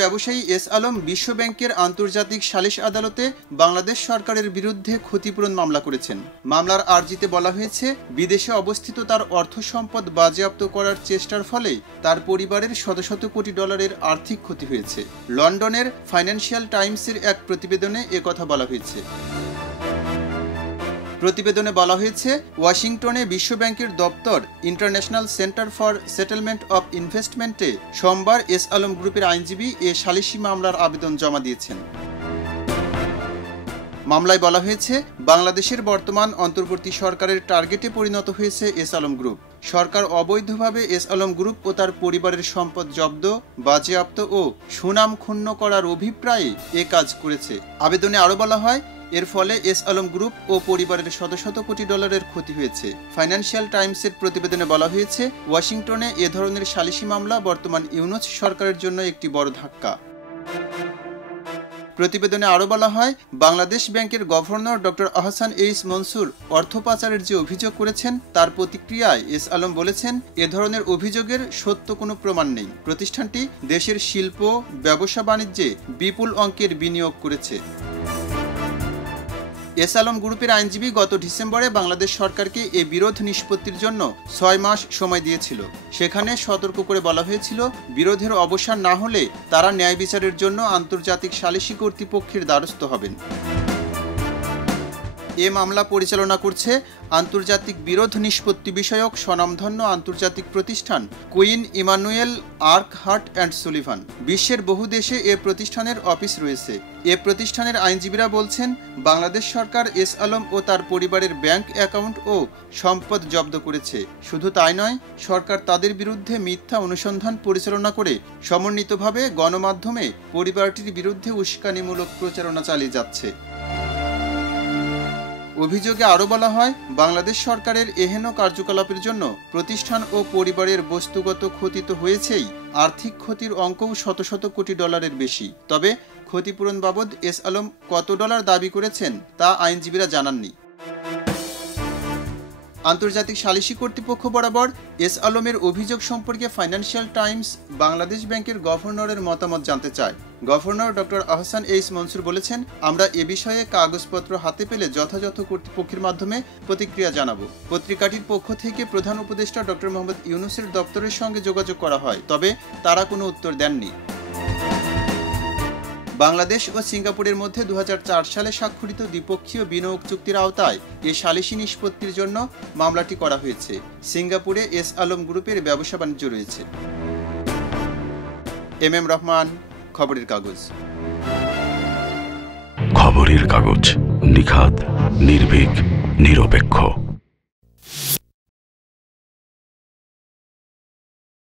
ব্যবসায়ী এস আলম বিশ্ব ব্যাংকের আন্তর্জাতিক সালিশ আদালতে বাংলাদেশ সরকারের বিরুদ্ধে ক্ষতিপূরণ মামলা করেছেন। মামলার আর্জিতে বলা হয়েছে, বিদেশে অবস্থিত তার অর্থ সম্পদ বাজেয়াপ্ত করার চেষ্টার ফলে তার পরিবারের শত শত কোটি ডলারের আর্থিক ক্ষতি হয়েছে। লন্ডনের ফাইন্যান্সিয়াল টাইমসের এক প্রতিবেদনে একথা বলা হয়েছে। প্রতিবেদনে বলা হয়েছে, ওয়াশিংটনে বিশ্বব্যাংকের দপ্তর international center for settlement of ইনভেস্টমেন্টে সোমবার এস আলম গ্রুপের আইনজীবী এ সালিসি মামলার আবেদন জমা দিয়েছেন। মামলায় বলা হয়েছে, বাংলাদেশের বর্তমান অন্তর্বর্তী সরকারের টার্গেটে পরিণত হয়েছে এস আলম গ্রুপ। সরকার অবৈধভাবে এস আলম গ্রুপ ও তার পরিবারের সম্পদ জব্দ, বাজেয়াপ্ত ও সুনাম ক্ষুণ্ণ করার অভিপ্রায়ে এ কাজ করেছে। আবেদনে আরও বলা হয়, এর ফলে এস আলম গ্রুপ ও পরিবারের শত শত কোটি ডলারের ক্ষতি হয়েছে। ফাইন্যান্সিয়াল টাইমসের প্রতিবেদনে বলা হয়েছে, ওয়াশিংটনে এ ধরনের সালিসি মামলা বর্তমান ইউনুস সরকারের জন্য একটি বড় ধাক্কা। প্রতিবেদনে আরও বলা হয়, বাংলাদেশ ব্যাংকের governor doctor Ahsan H Mansur অর্থ পাচারের যে অভিযোগ করেছেন তার প্রতিক্রিয়ায় এস আলম বলেছেন, এ ধরনের অভিযোগের সত্য কোনো প্রমাণ নেই। প্রতিষ্ঠানটি দেশের শিল্প, ব্যবসা বাণিজ্যে বিপুল অঙ্কের বিনিয়োগ করেছে। এস আলম গ্রুপের আইনজীবী গত ডিসেম্বরে বাংলাদেশ সরকারকে এ বিরোধ নিষ্পত্তির জন্য 6 মাস সময় দিয়েছিল। সেখানে সতর্ক করে বলা হয়েছিল, বিরোধের অবসান না হলে তারা ন্যায় বিচারের জন্য আন্তর্জাতিক সালিসি কর্তৃপক্ষের দ্বারস্থ হবেন। এ মামলা পরিচালনা করছে আন্তর্জাতিক বিরোধ নিষ্পত্তি বিষয়ক স্বনামধন্য আন্তর্জাতিক প্রতিষ্ঠান Quinn Emanuel Urquhart and Sullivan. বিশ্বের বহু দেশে এ প্রতিষ্ঠানের অফিস রয়েছে। এ প্রতিষ্ঠানের আইনজীবীরা বলছেন, বাংলাদেশ সরকার এস আলম ও তার পরিবারের ব্যাংক অ্যাকাউন্ট ও সম্পদ জব্দ করেছে। শুধু তাই নয়, সরকার তাদের বিরুদ্ধে মিথ্যা অনুসন্ধান পরিচালনা করে সমন্বিতভাবে গণমাধ্যমে পরিবারটির বিরুদ্ধে উস্কানিমূলক প্রচারণা চালিয়ে যাচ্ছে। অভিযোগে আরও বলা হয়, বাংলাদেশ সরকারের এহেন কার্যকলাপের জন্য প্রতিষ্ঠান ও পরিবারের বস্তুগত ক্ষতি তো হয়েছেই, আর্থিক ক্ষতির অঙ্কও শত শত কোটি ডলারের বেশি। তবে ক্ষতিপূরণ বাবদ এস আলম কত ডলার দাবি করেছেন তা আইনজীবীরা জানাননি। আন্তর্জাতিক সালিসি কর্তৃপক্ষ বরাবর এস আলমের অভিযোগ সম্পর্কে ফাইন্যান্সিয়াল টাইমস বাংলাদেশ ব্যাংকের গভর্নরের মতামত জানতে চায়। Governor doctor Ahsan H Mansur বলেছেন, আমরা এ বিষয়ে কাগজপত্র হাতে পেলে যথাযথ কর্তৃপক্ষের মাধ্যমে প্রতিক্রিয়া জানাবো। পত্রিকাটির পক্ষ থেকে প্রধান উপদেষ্টা ডক্টর মোহাম্মদ ইউনুসের দপ্তরের সঙ্গে যোগাযোগ করা হয়, তবে তারা কোনো উত্তর দেননি। বাংলাদেশ ও সিঙ্গাপুরের মধ্যে 2004 সালে স্বাক্ষরিত দ্বিপক্ষীয় বিনিয়োগ চুক্তির আওতায় এ সালিসি নিষ্পত্তির জন্য মামলাটি করা হয়েছে। সিঙ্গাপুরে এস আলম গ্রুপের ব্যবসা বাণিজ্য রয়েছে। এম রহমান, খবরের কাগজ। খবরের কাগজ, নিখাত, নির্ভীক, নিরপেক্ষ।